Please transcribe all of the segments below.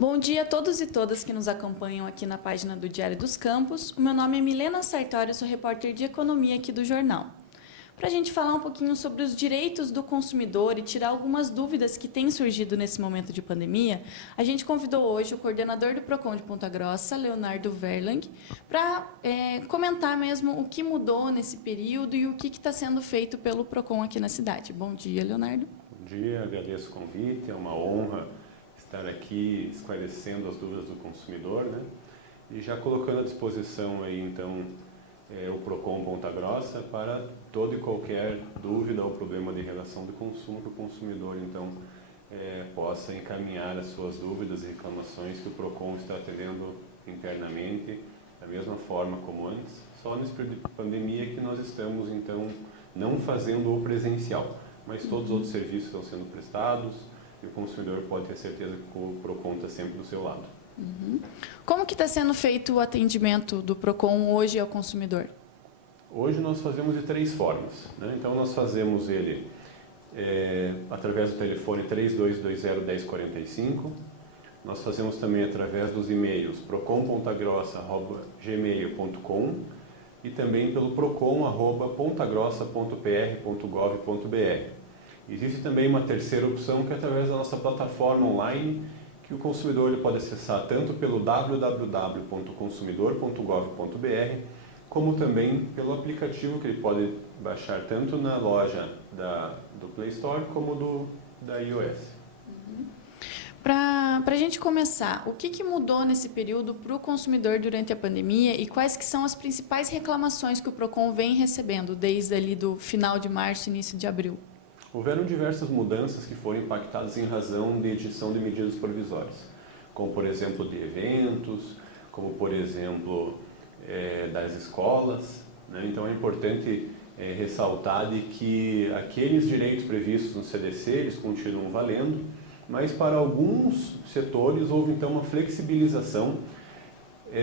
Bom dia a todos e todas que nos acompanham aqui na página do Diário dos Campos. O meu nome é Milena Sartori, eu sou repórter de economia aqui do jornal. Para a gente falar um pouquinho sobre os direitos do consumidor e tirar algumas dúvidas que têm surgido nesse momento de pandemia, a gente convidou hoje o coordenador do PROCON de Ponta Grossa, Leonardo Verlang, para comentar mesmo o que mudou nesse período e o que está sendo feito pelo PROCON aqui na cidade. Bom dia, Leonardo. Bom dia, agradeço o convite, é uma honra estar aqui esclarecendo as dúvidas do consumidor, né? E já colocando à disposição aí, então, o PROCON Ponta Grossa para toda e qualquer dúvida ou problema de relação de consumo que o consumidor, então, possa encaminhar as suas dúvidas e reclamações que o PROCON está atendendo internamente, da mesma forma como antes, só nesse período de pandemia que nós estamos, então, não fazendo o presencial, mas todos os outros serviços estão sendo prestados e o consumidor pode ter certeza que o PROCON está sempre do seu lado. Como que está sendo feito o atendimento do PROCON hoje ao consumidor? Hoje nós fazemos de 3 formas, né? Então nós fazemos ele através do telefone 3220-1045, nós fazemos também através dos e-mails procon.grossa@gmail.com e também pelo procon@pontagrossa.pr.gov.br. Existe também uma terceira opção que é através da nossa plataforma online, que o consumidor ele pode acessar tanto pelo www.consumidor.gov.br, como também pelo aplicativo que ele pode baixar tanto na loja do Play Store como da iOS. Para a gente começar, o que mudou nesse período para o consumidor durante a pandemia e quais que são as principais reclamações que o PROCON vem recebendo desde ali do final de março e início de abril? Houveram diversas mudanças que foram impactadas em razão de edição de medidas provisórias, como por exemplo de eventos, como por exemplo das escolas, né? Então é importante ressaltar de que aqueles direitos previstos no CDC eles continuam valendo, mas para alguns setores houve então uma flexibilização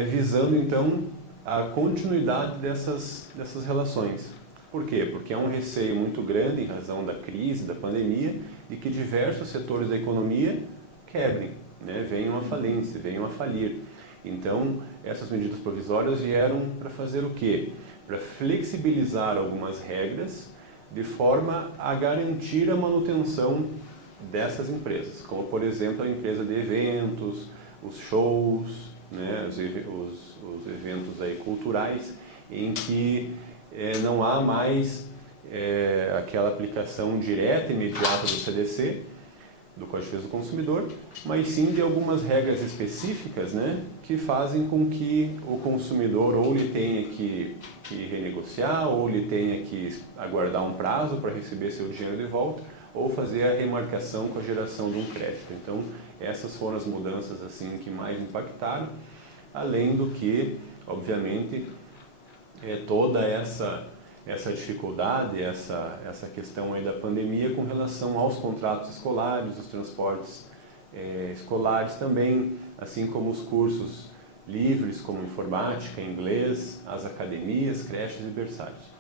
visando então a continuidade dessas relações. Por quê? Porque é um receio muito grande em razão da crise, da pandemia, de que diversos setores da economia quebrem, né? Venham à falência, venham a falir. Então, essas medidas provisórias vieram para fazer o quê? Para flexibilizar algumas regras de forma a garantir a manutenção dessas empresas, como por exemplo a empresa de eventos, os shows, né? os eventos aí culturais, em que não há mais aquela aplicação direta e imediata do CDC, do Código de Defesa do Consumidor, mas sim de algumas regras específicas, né, que fazem com que o consumidor ou ele tenha que renegociar, ou ele tenha que aguardar um prazo para receber seu dinheiro de volta, ou fazer a remarcação com a geração de um crédito. Então, essas foram as mudanças assim que mais impactaram, além do que, obviamente, toda essa dificuldade, essa questão aí da pandemia com relação aos contratos escolares, os transportes escolares também, assim como os cursos livres, como informática, inglês, as academias, creches e berçários.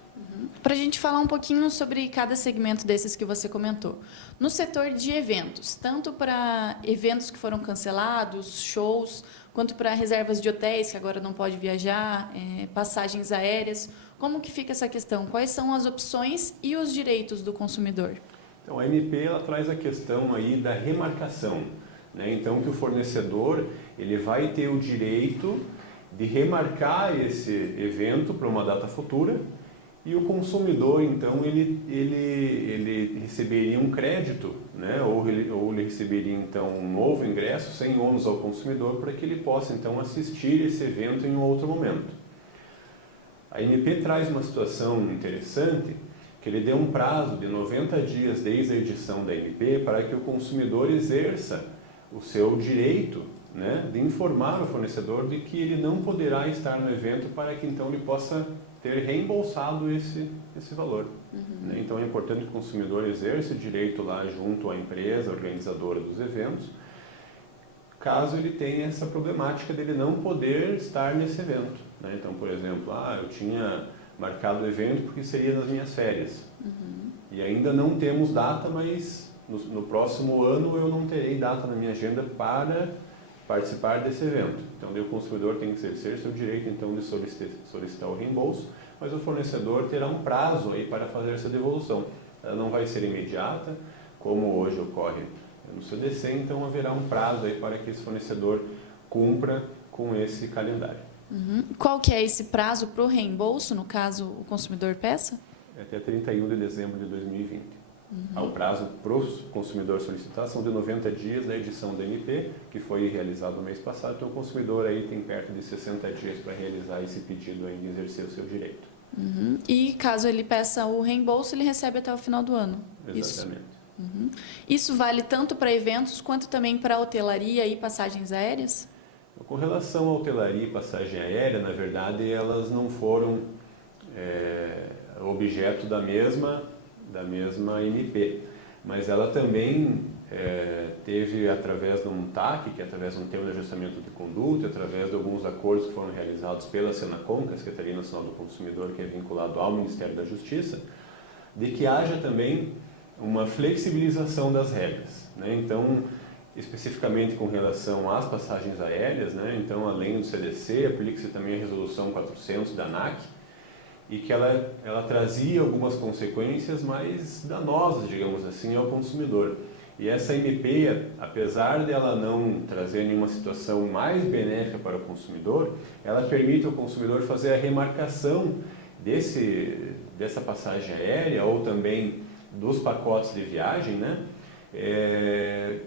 Para a gente falar um pouquinho sobre cada segmento desses que você comentou. No setor de eventos, tanto para eventos que foram cancelados, shows, quanto para reservas de hotéis, que agora não pode viajar, passagens aéreas, como que fica essa questão? Quais são as opções e os direitos do consumidor? Então, a MP ela traz a questão aí da remarcação, né? Então, que o fornecedor ele vai ter o direito de remarcar esse evento para uma data futura, e o consumidor, então, ele receberia um crédito, né? ou ele receberia, então, um novo ingresso sem ônus ao consumidor para que ele possa, então, assistir esse evento em um outro momento. A MP traz uma situação interessante, que ele deu um prazo de 90 dias desde a edição da MP para que o consumidor exerça o seu direito, né? De informar o fornecedor de que ele não poderá estar no evento para que, então, ele possa ter reembolsado esse valor. Né? Então é importante que o consumidor exerça o direito lá junto à empresa organizadora dos eventos, caso ele tenha essa problemática dele não poder estar nesse evento. Né? Então, por exemplo, eu tinha marcado o evento porque seria nas minhas férias. E ainda não temos data, mas no próximo ano eu não terei data na minha agenda para participar desse evento. Então, o consumidor tem que exercer seu direito então de solicitar o reembolso, mas o fornecedor terá um prazo aí para fazer essa devolução. Ela não vai ser imediata, como hoje ocorre no CDC, então haverá um prazo aí para que esse fornecedor cumpra com esse calendário. Qual que é esse prazo para o reembolso, no caso o consumidor peça? Até 31 de dezembro de 2020. O prazo para o consumidor solicitar são de 90 dias da edição da MP, que foi realizado no mês passado, então o consumidor aí tem perto de 60 dias para realizar esse pedido aí de exercer o seu direito. E caso ele peça o reembolso, ele recebe até o final do ano? Exatamente. Isso vale tanto para eventos quanto também para hotelaria e passagens aéreas? Com relação à hotelaria e passagem aérea, na verdade, elas não foram objeto da mesma MP, mas ela também teve, através de um TAC, que é através de um termo de ajustamento de conduta, através de alguns acordos que foram realizados pela Senacom, que é a Secretaria Nacional do Consumidor, que é vinculado ao Ministério da Justiça, de que haja também uma flexibilização das regras, né? Então, especificamente com relação às passagens aéreas, né? Então, além do CDC, aplica-se também a Resolução 400 da ANAC, e que ela trazia algumas consequências mais danosas, digamos assim, ao consumidor. E essa MP, apesar de ela não trazer nenhuma situação mais benéfica para o consumidor, ela permite ao consumidor fazer a remarcação dessa passagem aérea ou também dos pacotes de viagem, né?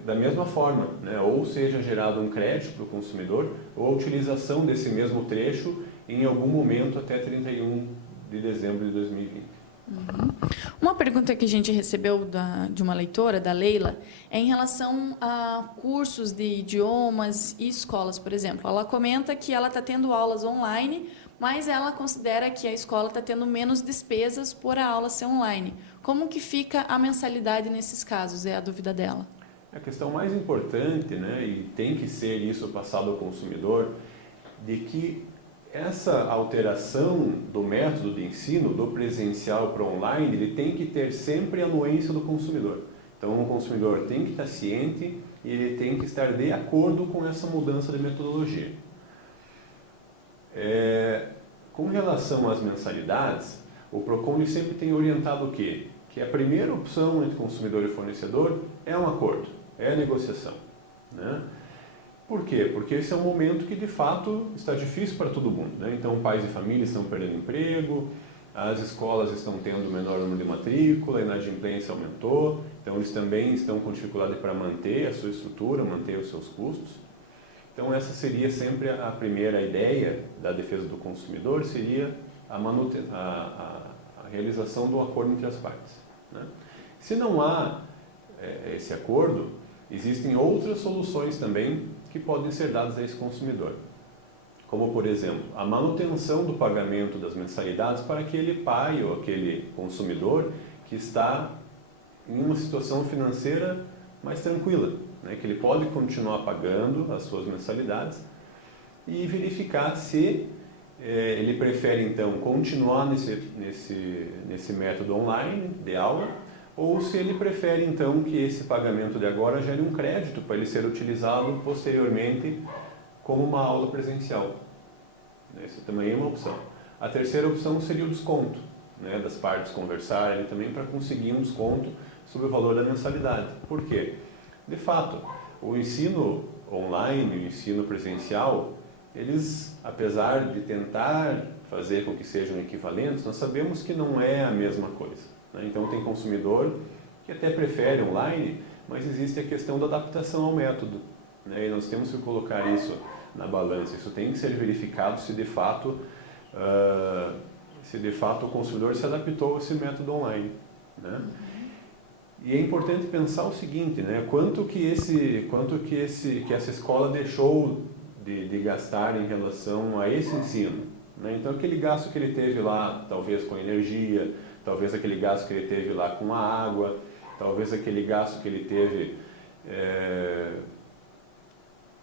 Da mesma forma, né? Ou seja gerado um crédito para o consumidor ou a utilização desse mesmo trecho em algum momento até 31 de dezembro de 2020. Uma pergunta que a gente recebeu de uma leitora, da Leila, é em relação a cursos de idiomas e escolas, por exemplo. Ela comenta que ela está tendo aulas online, mas ela considera que a escola está tendo menos despesas por a aula ser online. Como que fica a mensalidade nesses casos? É a dúvida dela. A questão mais importante, né, e tem que ser isso passado ao consumidor, de que essa alteração do método de ensino, do presencial para o online, ele tem que ter sempre a anuência do consumidor. Então, o consumidor tem que estar ciente e ele tem que estar de acordo com essa mudança de metodologia. Com relação às mensalidades, o PROCON sempre tem orientado o quê? Que a primeira opção entre consumidor e fornecedor é um acordo, é a negociação, né? Por quê? Porque esse é um momento que, de fato, está difícil para todo mundo, né? Então, pais e famílias estão perdendo emprego, as escolas estão tendo menor número de matrícula, a inadimplência aumentou, então eles também estão com dificuldade para manter a sua estrutura, manter os seus custos. Então, essa seria sempre a primeira ideia da defesa do consumidor, seria a realização do acordo entre as partes, né? Se não há esse acordo, existem outras soluções também que podem ser dadas a esse consumidor. Como, por exemplo, a manutenção do pagamento das mensalidades para aquele pai ou aquele consumidor que está em uma situação financeira mais tranquila, né? Que ele pode continuar pagando as suas mensalidades e verificar se ele prefere, então, continuar nesse método online de aula, ou se ele prefere, então, que esse pagamento de agora gere um crédito para ele ser utilizado posteriormente como uma aula presencial. Essa também é uma opção. A terceira opção seria o desconto, né, das partes conversarem também para conseguir um desconto sobre o valor da mensalidade. Por quê? De fato, o ensino online e o ensino presencial, eles, apesar de tentar fazer com que sejam equivalentes, nós sabemos que não é a mesma coisa, né? Então, tem consumidor que até prefere online, mas existe a questão da adaptação ao método, né? E nós temos que colocar isso na balança. Isso tem que ser verificado se de fato o consumidor se adaptou a esse método online, né? E é importante pensar o seguinte, né? Quanto que essa escola deixou de gastar em relação a esse ensino, né? Então, aquele gasto que ele teve lá, talvez com energia, talvez aquele gasto que ele teve lá com a água, talvez aquele gasto que ele teve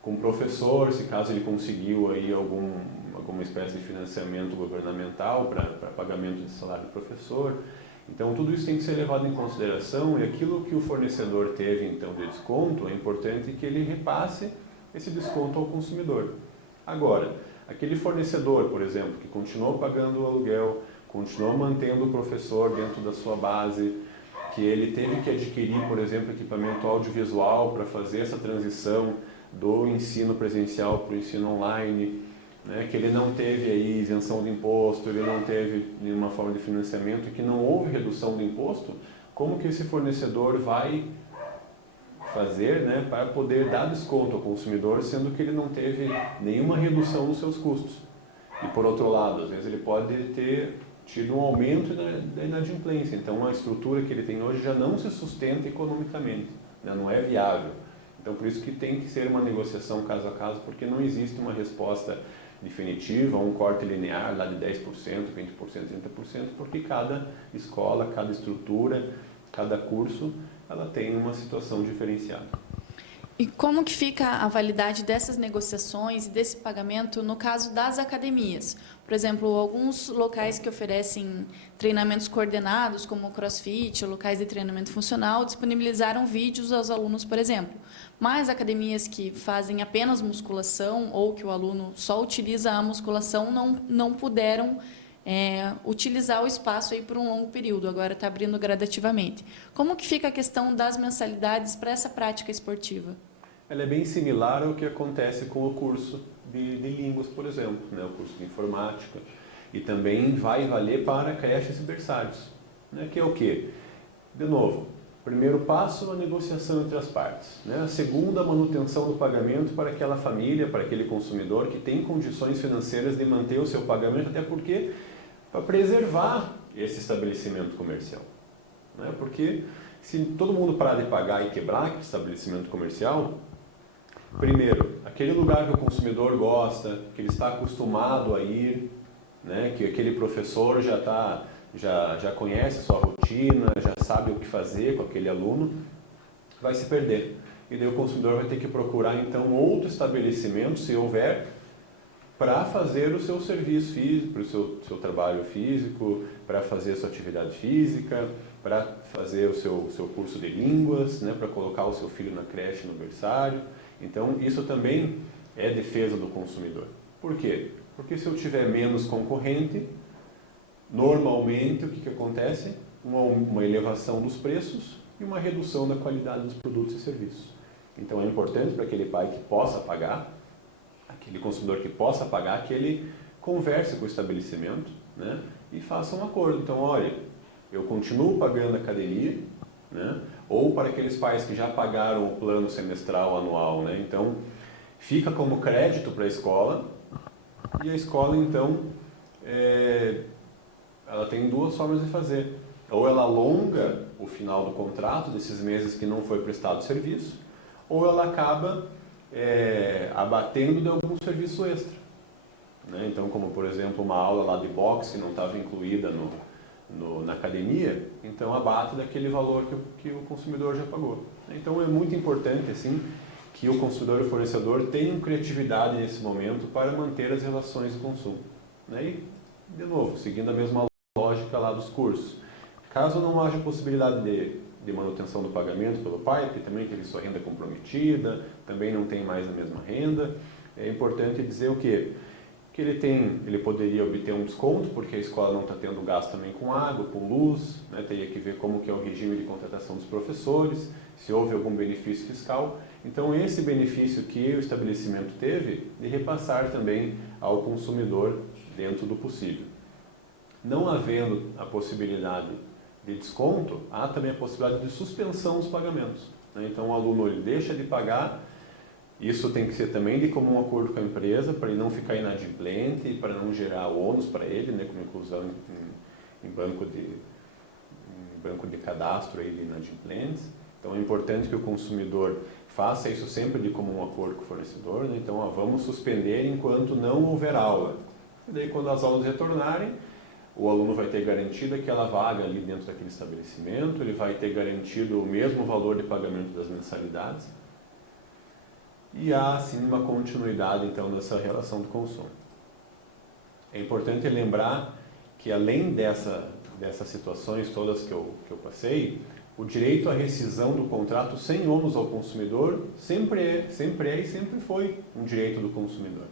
com o professor, se caso ele conseguiu aí alguma espécie de financiamento governamental para pagamento de salário do professor. Então, tudo isso tem que ser levado em consideração, e aquilo que o fornecedor teve, então, de desconto, é importante que ele repasse esse desconto ao consumidor. Agora, aquele fornecedor, por exemplo, que continuou pagando o aluguel, continuou mantendo o professor dentro da sua base, que ele teve que adquirir, por exemplo, equipamento audiovisual para fazer essa transição do ensino presencial para o ensino online, né, que ele não teve aí isenção de imposto, ele não teve nenhuma forma de financiamento, que não houve redução do imposto, como que esse fornecedor vai fazer, né, para poder dar desconto ao consumidor, sendo que ele não teve nenhuma redução nos seus custos? E por outro lado, às vezes ele pode ter tido um aumento da inadimplência, então a estrutura que ele tem hoje já não se sustenta economicamente, né, não é viável. Então por isso que tem que ser uma negociação caso a caso, porque não existe uma resposta definitiva, um corte linear lá de 10%, 20%, 30%, porque cada escola, cada estrutura, cada curso, ela tem uma situação diferenciada. E como que fica a validade dessas negociações e desse pagamento no caso das academias? Por exemplo, alguns locais que oferecem treinamentos coordenados, como o CrossFit, ou locais de treinamento funcional, disponibilizaram vídeos aos alunos, por exemplo. Mas academias que fazem apenas musculação ou que o aluno só utiliza a musculação não puderam utilizar o espaço aí por um longo período, agora está abrindo gradativamente. Como que fica a questão das mensalidades para essa prática esportiva? Ela é bem similar ao que acontece com o curso de línguas, por exemplo, né? O curso de informática, e também vai valer para creches e berçários, né? Que é o quê? De novo, primeiro passo, a negociação entre as partes, né? A segunda, a manutenção do pagamento para aquela família, para aquele consumidor que tem condições financeiras de manter o seu pagamento, até porque para preservar esse estabelecimento comercial, né? Porque se todo mundo parar de pagar e quebrar aquele estabelecimento comercial, primeiro, aquele lugar que o consumidor gosta, que ele está acostumado a ir, né? Que aquele professor já conhece a sua rotina, já sabe o que fazer com aquele aluno, vai se perder. E daí o consumidor vai ter que procurar então outro estabelecimento, se houver, para fazer o seu serviço físico, o seu trabalho físico, para fazer a sua atividade física, para fazer o seu curso de línguas, né, para colocar o seu filho na creche, no berçário. Então, isso também é defesa do consumidor. Por quê? Porque se eu tiver menos concorrente, normalmente o que acontece? Uma elevação dos preços e uma redução da qualidade dos produtos e serviços. Então, é importante para aquele pai que possa pagar, aquele consumidor que possa pagar, que ele converse com o estabelecimento, né, e faça um acordo. Então, olha, eu continuo pagando a academia, né, ou para aqueles pais que já pagaram o plano semestral, anual, né, então fica como crédito para a escola, e a escola então ela tem duas formas de fazer: ou ela alonga o final do contrato desses meses que não foi prestado serviço, ou ela acaba abatendo de algum serviço extra, né? Então, como por exemplo uma aula lá de boxe que não estava incluída na academia, então abate daquele valor que o consumidor já pagou. Então é muito importante assim que o consumidor e o fornecedor tenham criatividade nesse momento para manter as relações de consumo, né? E, de novo, seguindo a mesma lógica lá dos cursos, caso não haja possibilidade de manutenção do pagamento pelo pai, porque também teve sua renda comprometida, também não tem mais a mesma renda, é importante dizer o quê? Que ele poderia obter um desconto, porque a escola não está tendo gasto também com água, com luz, né? Teria que ver como que é o regime de contratação dos professores, se houve algum benefício fiscal. Então, esse benefício que o estabelecimento teve, de repassar também ao consumidor dentro do possível. Não havendo a possibilidade de desconto, há também a possibilidade de suspensão dos pagamentos, né? Então, o aluno ele deixa de pagar. Isso tem que ser também de comum acordo com a empresa, para ele não ficar inadimplente e para não gerar ônus para ele, né, com inclusão em banco de cadastro aí de inadimplentes. Então é importante que o consumidor faça isso sempre de comum acordo com o fornecedor, né? Então, vamos suspender enquanto não houver aula. E daí, quando as aulas retornarem, o aluno vai ter garantido aquela vaga ali dentro daquele estabelecimento, ele vai ter garantido o mesmo valor de pagamento das mensalidades, e há, assim, uma continuidade, então, dessa relação do consumo. É importante lembrar que, além dessas situações todas que eu passei, o direito à rescisão do contrato sem ônus ao consumidor sempre é e sempre foi um direito do consumidor.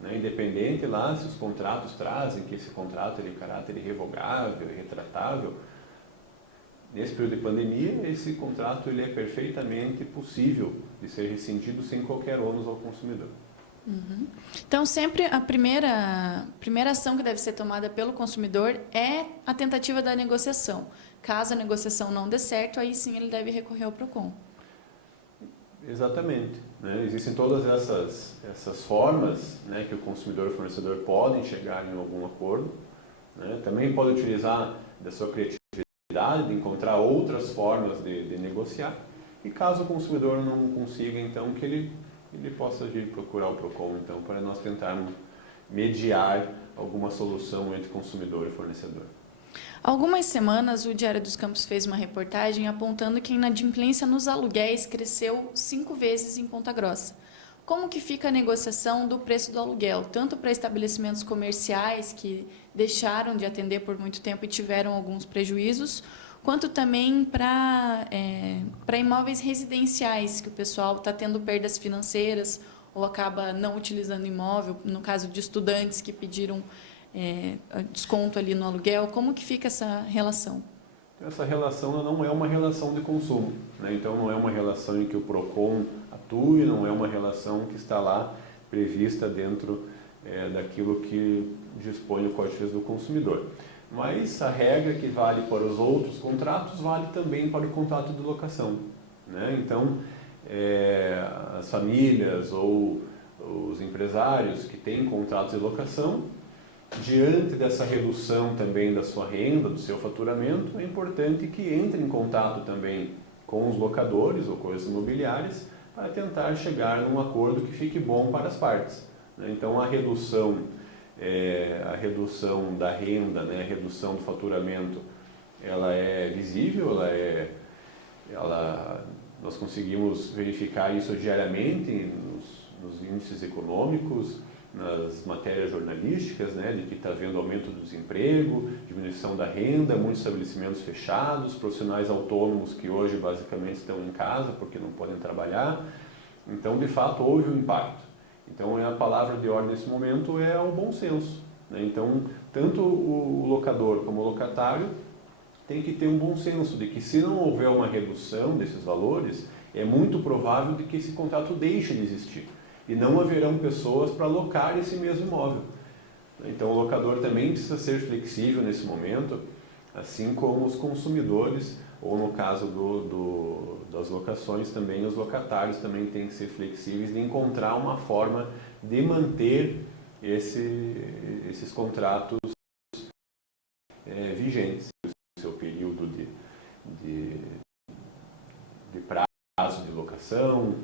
Né? Independente lá se os contratos trazem que esse contrato é de caráter irrevogável, irretratável, nesse período de pandemia, esse contrato ele é perfeitamente possível de ser rescindido sem qualquer ônus ao consumidor. Uhum. Então, sempre a primeira ação que deve ser tomada pelo consumidor é a tentativa da negociação. Caso a negociação não dê certo, aí sim ele deve recorrer ao PROCON. Exatamente. Né? Existem todas essas formas, né, que o consumidor e o fornecedor podem chegar em algum acordo. Né? Também pode utilizar da sua criatividade, de encontrar outras formas de negociar. E caso o consumidor não consiga, então, que ele possa vir procurar o PROCON, então, para nós tentarmos mediar alguma solução entre consumidor e fornecedor. Há algumas semanas, o Diário dos Campos fez uma reportagem apontando que a inadimplência nos aluguéis cresceu 5 vezes em Ponta Grossa. Como que fica a negociação do preço do aluguel, tanto para estabelecimentos comerciais que deixaram de atender por muito tempo e tiveram alguns prejuízos, quanto também para imóveis residenciais, que o pessoal está tendo perdas financeiras ou acaba não utilizando imóvel, no caso de estudantes que pediram desconto ali no aluguel. Como que fica essa relação? Essa relação não é uma relação de consumo, né? Então não é uma relação em que o PROCON atue, não é uma relação que está lá prevista dentro daquilo que dispõe o Código de Defesa do Consumidor. Mas a regra que vale para os outros contratos vale também para o contrato de locação. Né? Então, as famílias ou os empresários que têm contratos de locação, diante dessa redução também da sua renda, do seu faturamento, é importante que entre em contato também com os locadores ou com as imobiliárias para tentar chegar num acordo que fique bom para as partes. Né? Então, a redução da renda, né, a redução do faturamento, ela é visível, nós conseguimos verificar isso diariamente nos índices econômicos, nas matérias jornalísticas, né, de que está havendo aumento do desemprego, diminuição da renda, muitos estabelecimentos fechados, profissionais autônomos que hoje basicamente estão em casa porque não podem trabalhar. Então, de fato, houve um impacto. Então, a palavra de ordem nesse momento é o bom senso. Né? Então, tanto o locador como o locatário tem que ter um bom senso de que se não houver uma redução desses valores, é muito provável de que esse contrato deixe de existir. E não haverão pessoas para alocar esse mesmo imóvel. Então, o locador também precisa ser flexível nesse momento, assim como os consumidores, ou no caso das locações também, os locatários também têm que ser flexíveis de encontrar uma forma de manter esses contratos vigentes, o seu período de prazo de locação,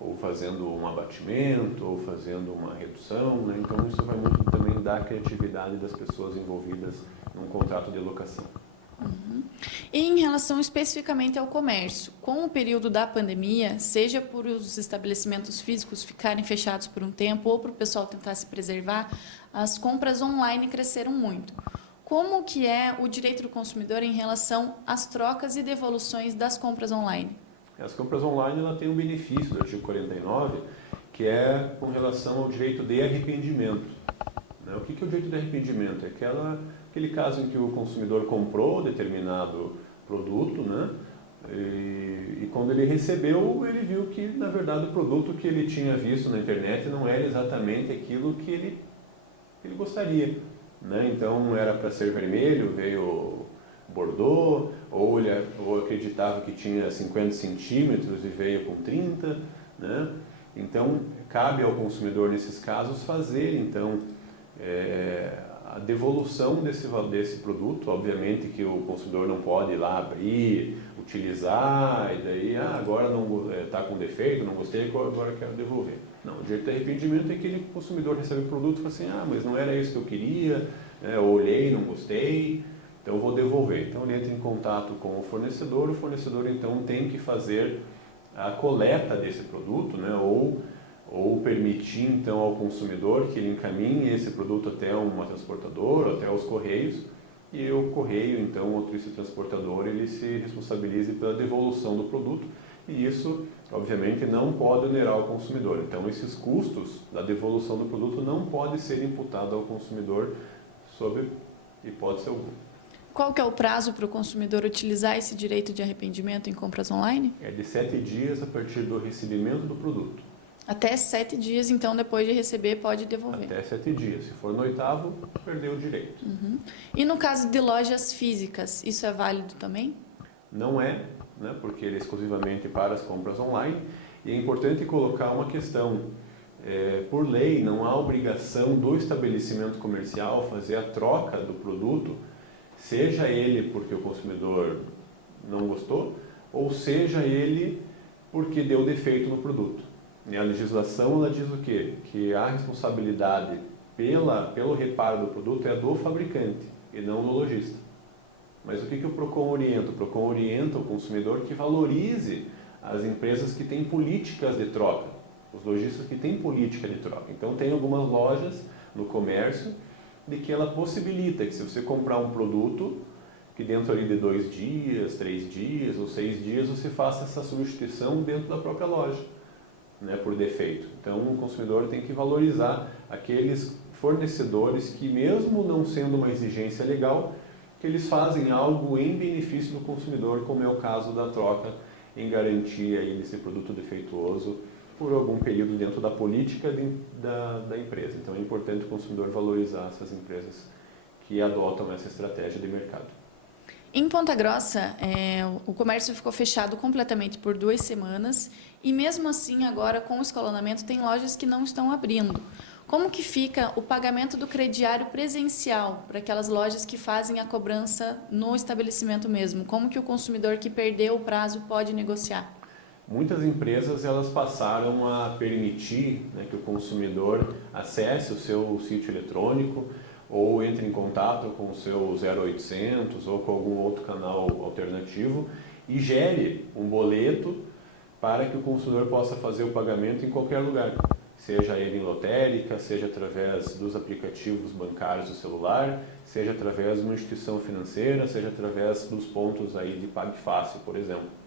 ou fazendo um abatimento, ou fazendo uma redução. Né? Então, isso vai muito também da criatividade das pessoas envolvidas num contrato de locação. Uhum. E em relação especificamente ao comércio, com o período da pandemia, seja por os estabelecimentos físicos ficarem fechados por um tempo ou para o pessoal tentar se preservar, as compras online cresceram muito. Como que é o direito do consumidor em relação às trocas e devoluções das compras online? As compras online ela tem um benefício do artigo 49, que é com relação ao direito de arrependimento. O que é o direito de arrependimento? É aquele caso em que o consumidor comprou determinado produto, né? E quando ele recebeu, ele viu que, na verdade, o produto que ele tinha visto na internet não era exatamente aquilo que ele gostaria. Né? Então, era para ser vermelho, veio bordô, ou acreditava que tinha 50 centímetros e veio com 30. Né? Então, cabe ao consumidor, nesses casos, fazer então a devolução desse produto. Obviamente que o consumidor não pode ir lá abrir, utilizar, e daí, agora não está com defeito, não gostei, agora quero devolver. Não, o direito de arrependimento é aquele consumidor recebe o produto e fala assim, mas não era isso que eu queria, eu olhei, não gostei, então eu vou devolver. Então ele entra em contato com o fornecedor então tem que fazer a coleta desse produto, né, ou permitir então ao consumidor que ele encaminhe esse produto até uma transportadora, até os correios, e o correio, então, o motorista transportador, ele se responsabilize pela devolução do produto e isso, obviamente, não pode onerar o consumidor. Então, esses custos da devolução do produto não podem ser imputados ao consumidor sob hipótese alguma. Qual que é o prazo para o consumidor utilizar esse direito de arrependimento em compras online? É de 7 dias a partir do recebimento do produto. Até 7 dias, então, depois de receber, pode devolver. Até 7 dias. Se for no 8º, perdeu o direito. E no caso de lojas físicas, isso é válido também? Não é, né, porque ele é exclusivamente para as compras online. E é importante colocar uma questão. Por lei, não há obrigação do estabelecimento comercial fazer a troca do produto, seja ele porque o consumidor não gostou, ou seja ele porque deu defeito no produto. E a legislação ela diz o quê? Que a responsabilidade pelo reparo do produto é do fabricante e não do lojista. Mas o que o PROCON orienta? O PROCON orienta o consumidor que valorize as empresas que têm políticas de troca, os lojistas que têm política de troca. Então tem algumas lojas no comércio de que ela possibilita que se você comprar um produto, que dentro ali de 2 dias, 3 dias ou 6 dias você faça essa substituição dentro da própria loja, né, por defeito. Então o consumidor tem que valorizar aqueles fornecedores que, mesmo não sendo uma exigência legal, que eles fazem algo em benefício do consumidor, como é o caso da troca em garantia aí desse produto defeituoso por algum período dentro da política da empresa. Então é importante o consumidor valorizar essas empresas que adotam essa estratégia de mercado. Em Ponta Grossa, o comércio ficou fechado completamente por 2 semanas e mesmo assim agora com o escalonamento tem lojas que não estão abrindo. Como que fica o pagamento do crediário presencial para aquelas lojas que fazem a cobrança no estabelecimento mesmo? Como que o consumidor que perdeu o prazo pode negociar? Muitas empresas elas passaram a permitir, né, que o consumidor acesse o seu sítio eletrônico ou entre em contato com o seu 0800 ou com algum outro canal alternativo e gere um boleto para que o consumidor possa fazer o pagamento em qualquer lugar, seja ele em lotérica, seja através dos aplicativos bancários do celular, seja através de uma instituição financeira, seja através dos pontos aí de PagFácil, por exemplo.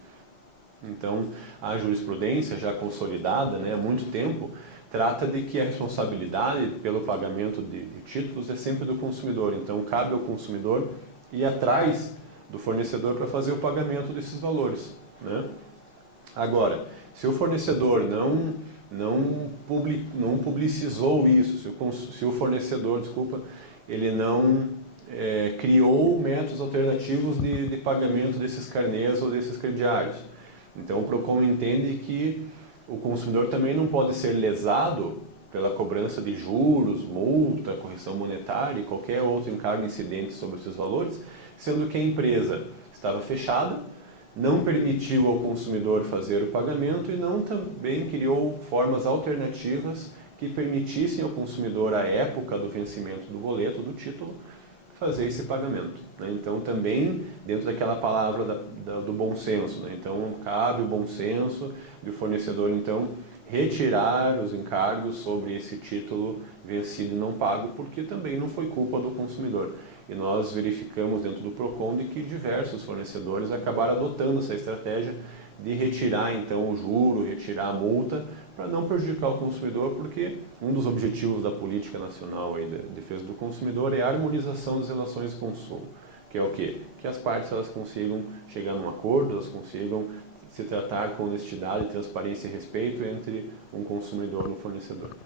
Então, a jurisprudência já consolidada, né, há muito tempo, trata de que a responsabilidade pelo pagamento de títulos é sempre do consumidor. Então, cabe ao consumidor ir atrás do fornecedor para fazer o pagamento desses valores, né? Agora, se o fornecedor não publicizou isso, se o fornecedor, ele não criou métodos alternativos de pagamento desses carnês ou desses crediários. Então, o PROCON entende que o consumidor também não pode ser lesado pela cobrança de juros, multa, correção monetária e qualquer outro encargo incidente sobre esses valores, sendo que a empresa estava fechada, não permitiu ao consumidor fazer o pagamento e não também criou formas alternativas que permitissem ao consumidor, à época do vencimento do boleto, do título, fazer esse pagamento, né? Então, também dentro daquela palavra do bom senso, né? Então, cabe o bom senso do fornecedor, então, retirar os encargos sobre esse título vencido e não pago, porque também não foi culpa do consumidor. E nós verificamos dentro do PROCON de que diversos fornecedores acabaram adotando essa estratégia de retirar, então, o juro, retirar a multa, para não prejudicar o consumidor, porque um dos objetivos da Política Nacional aí de Defesa do Consumidor é a harmonização das relações de consumo, que é o quê? Que as partes elas consigam chegar num acordo, elas consigam se tratar com honestidade, transparência e respeito entre um consumidor e um fornecedor.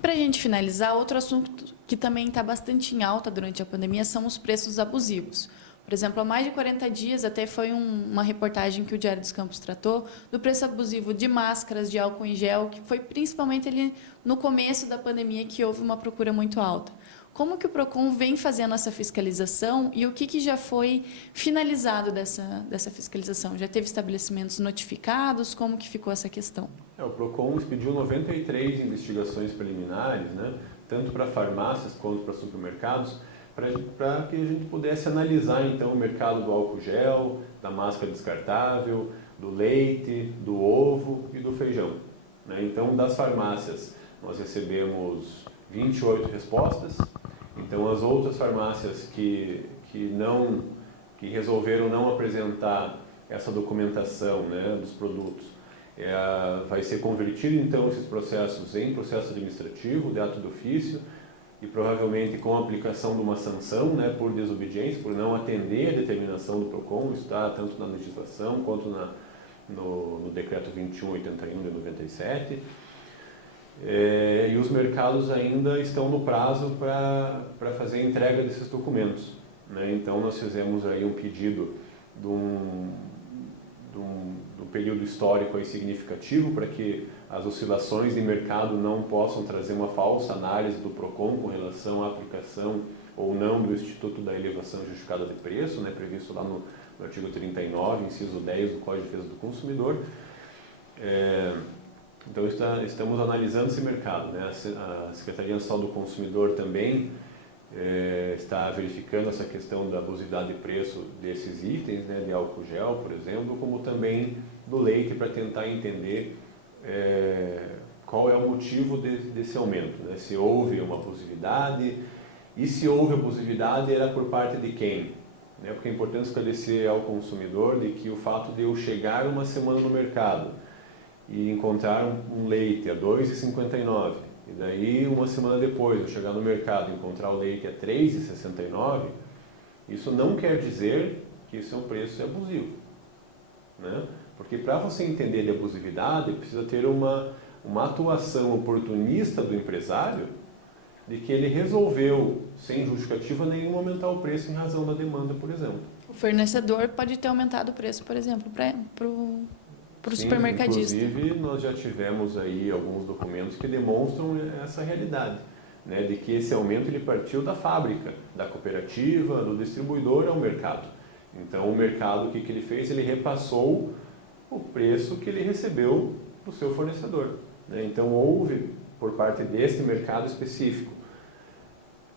Para a gente finalizar, outro assunto que também está bastante em alta durante a pandemia são os preços abusivos. Por exemplo, há mais de 40 dias, até foi uma reportagem que o Diário dos Campos tratou, do preço abusivo de máscaras, de álcool em gel, que foi principalmente ali no começo da pandemia que houve uma procura muito alta. Como que o PROCON vem fazendo essa fiscalização e o que já foi finalizado dessa fiscalização? Já teve estabelecimentos notificados? Como que ficou essa questão? O PROCON expediu 93 investigações preliminares, né, tanto para farmácias quanto para supermercados, para que a gente pudesse analisar então o mercado do álcool gel, da máscara descartável, do leite, do ovo e do feijão, né? Então, das farmácias, nós recebemos 28 respostas Então, as outras farmácias que resolveram não apresentar essa documentação, né, dos produtos, vai ser convertido então esses processos em processo administrativo, de ato de ofício, e provavelmente com a aplicação de uma sanção, né, por desobediência, por não atender a determinação do PROCON. Isso está tanto na legislação quanto no decreto 2181 de 97. E os mercados ainda estão no prazo para fazer a entrega desses documentos, né? Então nós fizemos aí um pedido de um período histórico aí significativo para que as oscilações de mercado não possam trazer uma falsa análise do PROCON com relação à aplicação ou não do Instituto da Elevação Justificada de Preço, né, previsto lá no artigo 39, inciso 10 do Código de Defesa do Consumidor. Então estamos analisando esse mercado, né? A Secretaria Nacional do Consumidor também está verificando essa questão da abusividade de preço desses itens, né, de álcool gel, por exemplo, como também do leite, para tentar entender qual é o motivo desse aumento, né? Se houve uma abusividade, e se houve abusividade era por parte de quem? Né? Porque é importante esclarecer ao consumidor de que o fato de eu chegar uma semana no mercado e encontrar um leite a R$ 2,59, e daí uma semana depois eu chegar no mercado e encontrar o leite a R$ 3,69, isso não quer dizer que esse é um preço abusivo, né? Porque para você entender de abusividade, precisa ter uma atuação oportunista do empresário, de que ele resolveu, sem justificativa nenhuma, aumentar o preço em razão da demanda, por exemplo. O fornecedor pode ter aumentado o preço, por exemplo, para o supermercadista. Inclusive, nós já tivemos aí alguns documentos que demonstram essa realidade, né, de que esse aumento ele partiu da fábrica, da cooperativa, do distribuidor ao mercado. Então, o mercado, o que ele fez? Ele repassou o preço que ele recebeu do seu fornecedor, né? Então, houve, por parte deste mercado específico,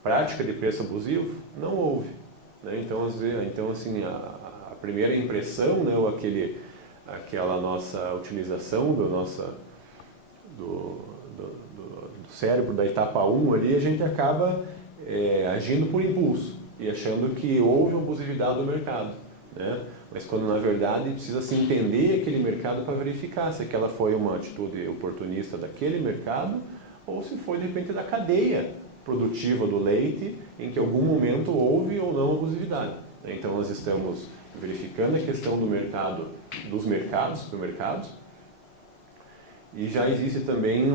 prática de preço abusivo? Não houve, né? Então, assim, a primeira impressão, né, ou aquela nossa utilização do cérebro da etapa 1 ali, a gente acaba agindo por impulso e achando que houve abusividade do mercado, né? Mas quando na verdade precisa se entender aquele mercado para verificar se aquela foi uma atitude oportunista daquele mercado ou se foi de repente da cadeia produtiva do leite em que em algum momento houve ou não abusividade. Então nós estamos verificando a questão do mercado, dos mercados, supermercados, e já existe também,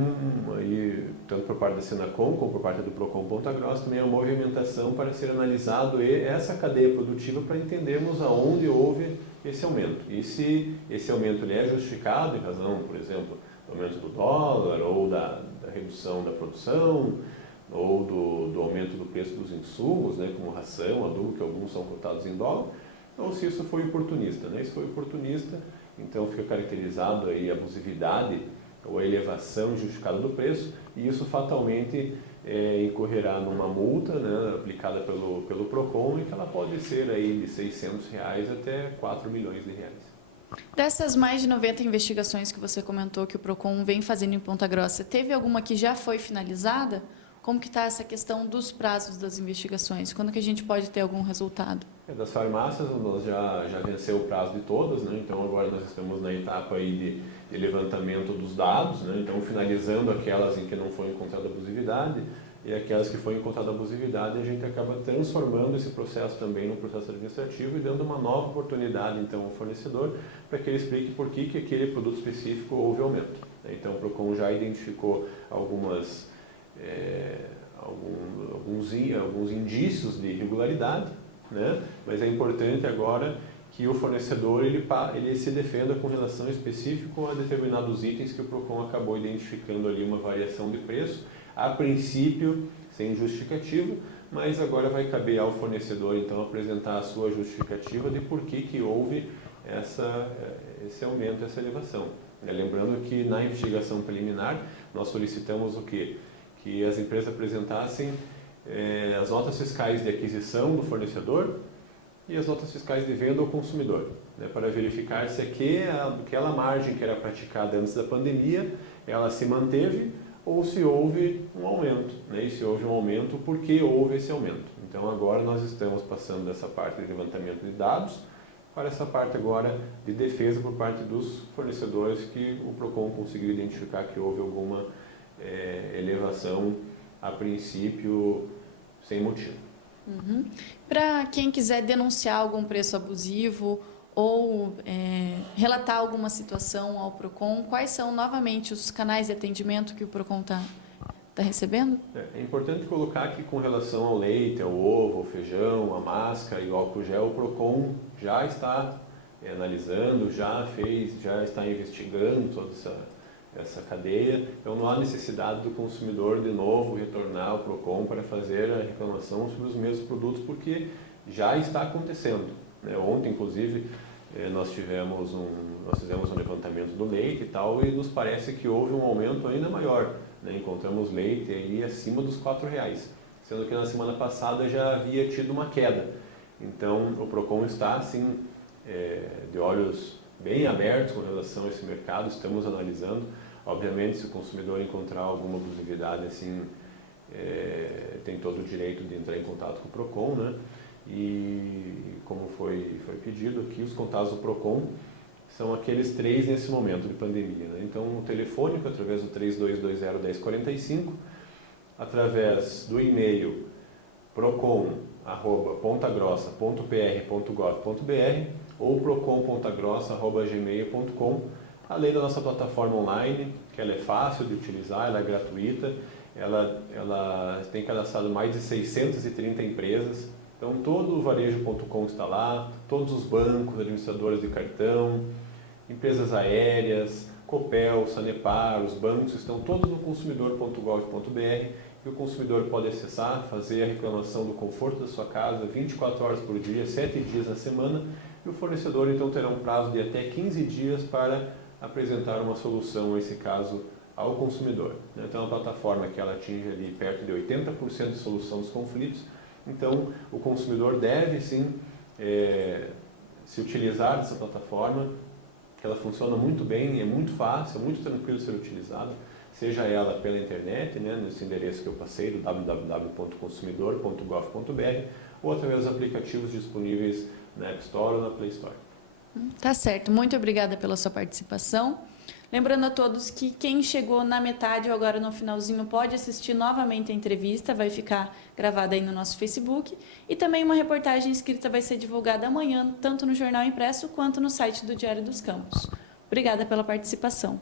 tanto por parte da Senacom como por parte do PROCON Ponta Grossa, também a movimentação para ser analisado essa cadeia produtiva para entendermos aonde houve esse aumento. E se esse aumento ele é justificado em razão, por exemplo, do aumento do dólar, ou da redução da produção, ou do aumento do preço dos insumos, né, como ração, adubo, que alguns são cotados em dólar, ou se isso foi oportunista, né? Se foi oportunista, então fica caracterizado aí a abusividade ou a elevação injustificada do preço, e isso fatalmente incorrerá numa multa, né, aplicada pelo PROCON, e que ela pode ser aí de R$ 600 até R$ 4 milhões. Dessas mais de 90 investigações que você comentou que o PROCON vem fazendo em Ponta Grossa, teve alguma que já foi finalizada? Como que está essa questão dos prazos das investigações? Quando que a gente pode ter algum resultado? Das farmácias, nós já venceu o prazo de todas, né? Então agora nós estamos na etapa aí de levantamento dos dados, né? Então finalizando aquelas em que não foi encontrada abusividade, e aquelas que foi encontrada abusividade, a gente acaba transformando esse processo também num processo administrativo e dando uma nova oportunidade então ao fornecedor para que ele explique por que aquele produto específico houve aumento. Então o PROCON já identificou alguns indícios de irregularidade, né? Mas é importante agora que o fornecedor ele se defenda com relação específica a determinados itens que o PROCON acabou identificando ali uma variação de preço, a princípio sem justificativa, mas agora vai caber ao fornecedor então apresentar a sua justificativa de por que houve esse aumento, essa elevação. Lembrando que na investigação preliminar nós solicitamos o quê? Que as empresas apresentassem as notas fiscais de aquisição do fornecedor e as notas fiscais de venda ao consumidor, né, para verificar se aquela margem que era praticada antes da pandemia, ela se manteve ou se houve um aumento, né? E se houve um aumento, por que houve esse aumento? Então agora nós estamos passando dessa parte de levantamento de dados para essa parte agora de defesa por parte dos fornecedores que o PROCON conseguiu identificar que houve alguma elevação a princípio sem motivo. Uhum. Para quem quiser denunciar algum preço abusivo ou relatar alguma situação ao PROCON, quais são novamente os canais de atendimento que o PROCON está recebendo? É importante colocar que com relação ao leite, ao ovo, ao feijão, à máscara e ao álcool gel, o PROCON já está analisando, já está investigando toda essa cadeia. Então não há necessidade do consumidor de novo retornar ao PROCON para fazer a reclamação sobre os mesmos produtos, porque já está acontecendo. Ontem, inclusive, nós fizemos um levantamento do leite e tal, e nos parece que houve um aumento ainda maior. Encontramos leite aí acima dos R$4, sendo que na semana passada já havia tido uma queda. Então o PROCON está assim, de olhos bem abertos com relação a esse mercado, estamos analisando. Obviamente, se o consumidor encontrar alguma abusividade, assim, tem todo o direito de entrar em contato com o PROCON, né? E como foi pedido aqui, os contatos do PROCON são aqueles 3 nesse momento de pandemia, né? Então, o telefônico, através do 3220-1045, através do e-mail procon@pontagrossa.pr.gov.br ou procon.pontagrossa@gmail.com, além da nossa plataforma online, que ela é fácil de utilizar, ela é gratuita, ela tem cadastrado mais de 630 empresas. Então, todo o varejo.com está lá, todos os bancos, administradores de cartão, empresas aéreas, Copel, Sanepar, os bancos estão todos no consumidor.gov.br e o consumidor pode acessar, fazer a reclamação do conforto da sua casa 24 horas por dia, 7 dias na semana, e o fornecedor então terá um prazo de até 15 dias para apresentar uma solução, nesse caso, ao consumidor. Então, é uma plataforma que ela atinge ali perto de 80% de solução dos conflitos. Então, o consumidor deve sim se utilizar dessa plataforma, que ela funciona muito bem, é muito fácil, é muito tranquilo de ser utilizada, seja ela pela internet, nesse endereço que eu passei, do www.consumidor.gov.br, ou através dos aplicativos disponíveis na App Store ou na Play Store. Tá certo, muito obrigada pela sua participação. Lembrando a todos que quem chegou na metade ou agora no finalzinho pode assistir novamente a entrevista, vai ficar gravada aí no nosso Facebook. E também uma reportagem escrita vai ser divulgada amanhã, tanto no jornal impresso quanto no site do Diário dos Campos. Obrigada pela participação.